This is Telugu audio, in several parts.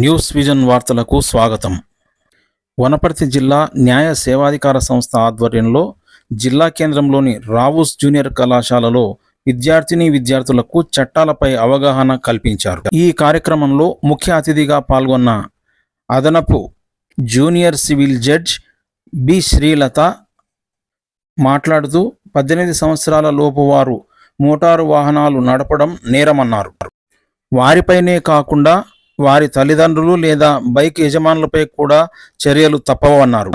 న్యూస్ విజన్ వార్తలకు స్వాగతం. వనపర్తి జిల్లా న్యాయ సేవాధికార సంస్థ ఆధ్వర్యంలో జిల్లా కేంద్రంలోని రావుస్ జూనియర్ కళాశాలలో విద్యార్థులకు చట్టాలపై అవగాహన కల్పించారు. ఈ కార్యక్రమంలో ముఖ్య అతిథిగా పాల్గొన్న అదనపు junior civil judge B Srilatha మాట్లాడుతూ 18 సంవత్సరాల లోపు వారు మోటారు వాహనాలు నడపడం నేరమన్నారు. వారిపైనే కాకుండా వారి తల్లిదండ్రులు లేదా బైక్ యజమానులపై కూడా చర్యలు తప్పవన్నారు.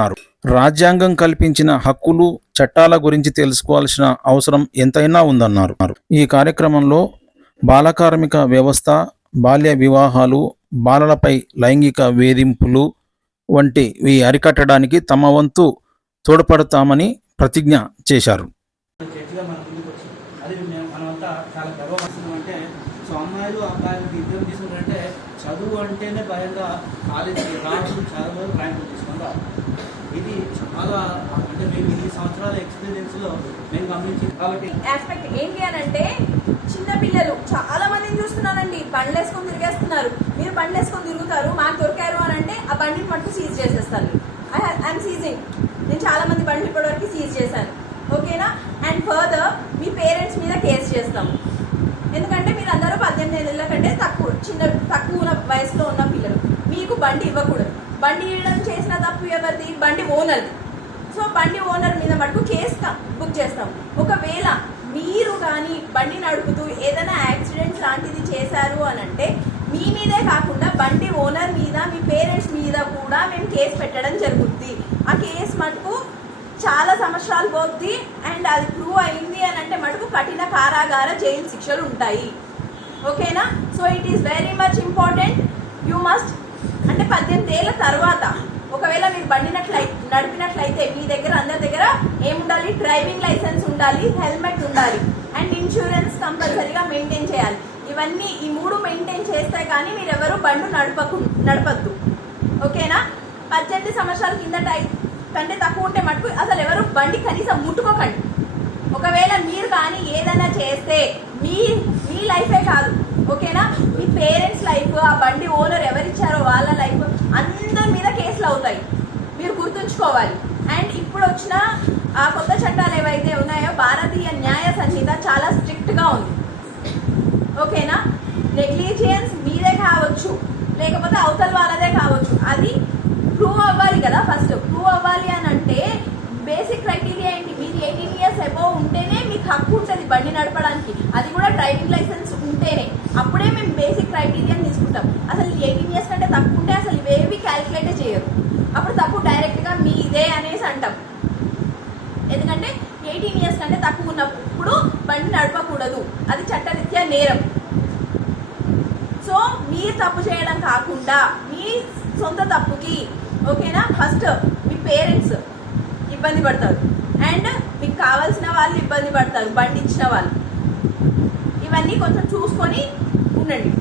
రాజ్యాంగం కల్పించిన హక్కులు, చట్టాల గురించి తెలుసుకోవాల్సిన అవసరం ఎంతైనా ఉందన్నారు. ఈ కార్యక్రమంలో బాలకార్మిక వ్యవస్థ, బాల్య వివాహాలు, బాలలపై లైంగిక వేధింపులు వంటివి అరికట్టడానికి తమ వంతు తోడ్పడతామని ప్రతిజ్ఞ చేశారు. అమ్మాయిలు అబ్బాయిలు ఇద్దరు తీసుకుంటారంటే చదువు అంటేనే భయంగా కాలేజీకి రావడం చదువు ర్యాంకులు తీసుకుంటారు. ఇది చాలా అంటే మేము ఇన్ని సంవత్సరాల ఎక్స్పీరియన్స్లో మేము గమనించింది. కాబట్టి ఆస్పెక్ట్ ఏంటి అని అంటే చిన్న పిల్లలు చాలా మందిని చూస్తున్నానండి, బండ్లు వేసుకొని తిరిగేస్తున్నారు. మీరు బండ్లు వేసుకొని తిరుగుతారు, మాకు దొరికారు అని అంటే ఆ బండిని మట్టు సీజ్ చేసేస్తాను. I'm seizing. నేను చాలా మంది బండ్లు ఇప్పటివరకు సీజ్ చేశాను. ఓకేనా? అండ్ ఫర్దర్ మీ పేరెంట్స్ మీద కేసు చేస్తాము. ఎందుకంటే మీరు అందరూ 18 ఏళ్ళ కంటే తక్కువ వయసులో ఉన్న పిల్లలు, మీకు బండి ఇవ్వకూడదు. బండి ఇవ్వడం చేసిన తప్పు ఎవరిది? బండి ఓనర్ది. సో బండి ఓనర్ మీద మటుకు కేసు బుక్ చేస్తాం. ఒకవేళ మీరు కానీ బండి నడుపుతూ ఏదైనా యాక్సిడెంట్ లాంటిది చేశారు అని అంటే మీ మీదే కాకుండా బండి ఓనర్ మీద, మీ పేరెంట్స్ మీద కూడా మేము కేసు పెట్టడం జరుగుద్ది. ఆ కేసు మటుకు చాలా సంవత్సరాలు పోద్ది. అండ్ అది ప్రూవ్ అయింది అని అంటే మటుకు కఠిన కారాగార జైలు శిక్షలు ఉంటాయి. ఓకేనా? So it is very much important. You must అంటే 18 ఏళ్ళ తర్వాత ఒకవేళ మీరు బండి నడిపినట్లయితే మీ దగ్గర అందరి దగ్గర ఏముండాలి? డ్రైవింగ్ లైసెన్స్ ఉండాలి, హెల్మెట్ ఉండాలి, అండ్ ఇన్సూరెన్స్ కంపల్సరీగా మెయింటైన్ చేయాలి. ఇవన్నీ ఈ 3 మెయింటైన్ చేస్తే కానీ మీరు ఎవరు బండి నడపద్దు. ఓకేనా? 18 సంవత్సరాల కిందట కంటే తక్కువ ఉంటే మటుకు అసలు ఎవరు బండి కనీసం ముట్టుకోకండి. ఒకవేళ మీరు కానీ ఏదైనా చేస్తే మీ లైఫే కాదు, ఓకేనా, మీ పేరెంట్స్ లైఫ్, ఆ బండి ఓనర్ ఎవరిచ్చారో వాళ్ళ లైఫ్ అందరి మీద కేసులు అవుతాయి. మీరు గుర్తుంచుకోవాలి. అండ్ ఇప్పుడు వచ్చిన ఆ కొత్త చట్టాలు ఏవైతే ఉన్నాయో భారతీయ న్యాయ సంహిత చాలా స్ట్రిక్ట్గా ఉంది. ఓకేనా? నెగ్లిజియన్స్ మీదే కావచ్చు, లేకపోతే అవతల వాళ్ళదే కావచ్చు, అది ప్రూవ్ అవ్వాలి కదా. ఫస్ట్ ప్రూవ్ అవ్వాలి అని అంటే బేసిక్ క్రైటీరియా ఏంటి? మీరు 18 ఇయర్స్ అబోవ్ ఉంటేనే మీకు హక్కు ఉంటుంది బండి నడపడానికి. అది కూడా డ్రైవింగ్ లైసెన్స్ ఉంటేనే. అప్పుడే మేము బేసిక్ క్రైటీరియా తీసుకుంటాం. అసలు 18 ఇయర్స్ కంటే తక్కువ ఉంటే అసలు ఇవేవి క్యాలిక్యులేట్ చేయరు. అప్పుడు తప్పు డైరెక్ట్గా మీదే అనేసి అంటాం. ఎందుకంటే 18 ఇయర్స్ కంటే తక్కువ ఉన్నప్పుడు బండి నడపకూడదు, అది చట్టరీత్యా నేరం. సో మీరు తప్పు చేయడం కాకుండా మీ సొంత తప్పుకి, ఓకేనా, ఫస్ట్ మీ పేరెంట్స్ ఇబ్బంది పడతారు, అండ్ మీకు కావాల్సిన వాళ్ళు ఇబ్బంది పడతారు, బండి ఇచ్చిన వాళ్ళు. ఇవన్నీ కొంచెం చూసుకొని ఉండండి.